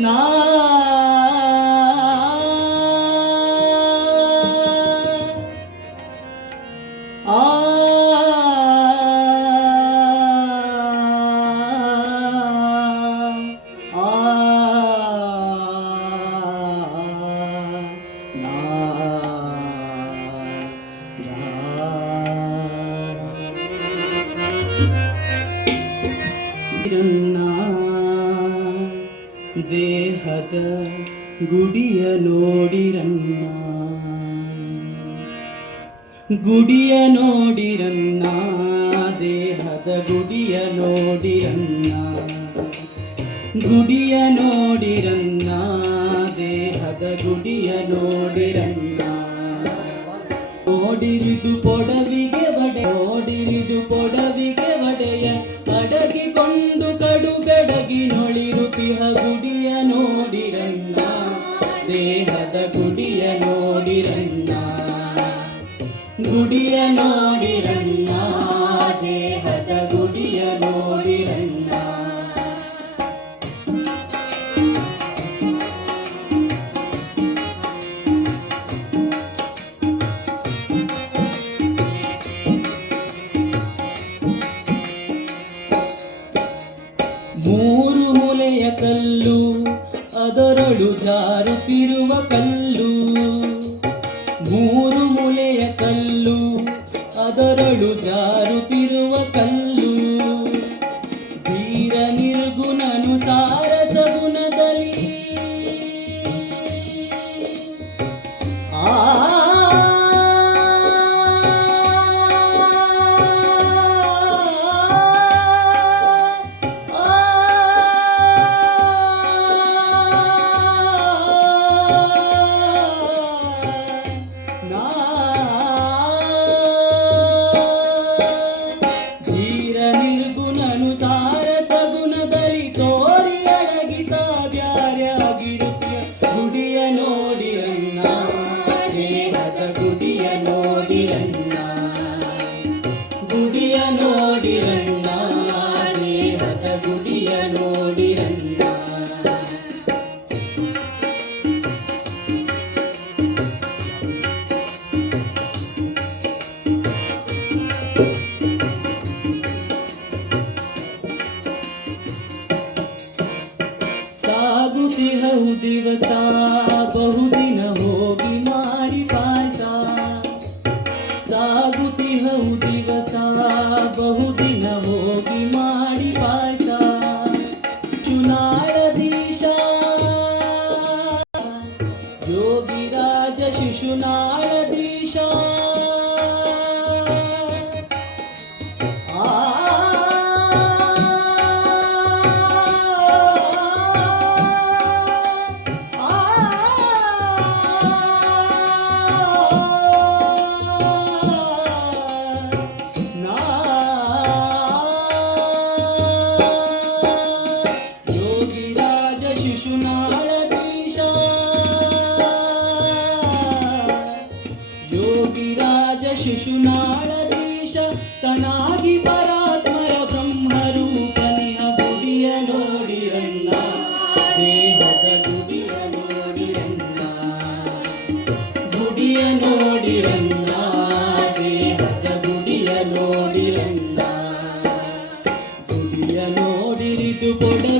나 ದೇಹದ ಗುಡಿಯ ನೋಡಿರನ್ನ. ಗುಡಿಯ ನೋಡಿರನ್ನ ದೇಹದ ಗುಡಿಯ ನೋಡಿರನ್ನ. ಗುಡಿಯ ನೋಡಿರನ್ನ ದೇಹದ ಗುಡಿಯ ನೋಡಿರನ್ನ. ಗುಡಿಯ ನೋಡಿರಣ್ಣ ದೇಹದ ಗುಡಿಯ ನೋಡಿರಣ್ಣ ಮೂರು ಮೂಲೆಯ ಕಲ್ಲು ಅದರೊಳು ಜಾರುತ್ತಿರುವ ಕಲ್ಲು. ಮೂರು eso ಗುಡಿಯ ನೋಡಿರನ್ನ ದೇಹದ ಗುಡಿಯ ನೋಡಿರನ್ನ ಸಾಗುತ್ತಿಹವು ದಿವಸ ಬಹುದಿನ ಹೋಗಿ राजशिशुनाळदीशा ಶಿಶುನಾಳದೀಶ, ತನಾಗಿ ಪರಾತ್ಮರ ಬ್ರಹ್ಮರೂಪನಿಹ ಗುಡಿಯ ನೋಡಿರನ್ನ ದೇಹದ ಗುಡಿಯ ನೋಡಿರನ್ನ ಗುಡಿಯ ನೋಡಿರನ್ನ ದೇಹದ ಗುಡಿಯ ನೋಡಿರನ್ನ ಗುಡಿಯ ನೋಡಿರಿದು ಕೊಡವಿಗೆ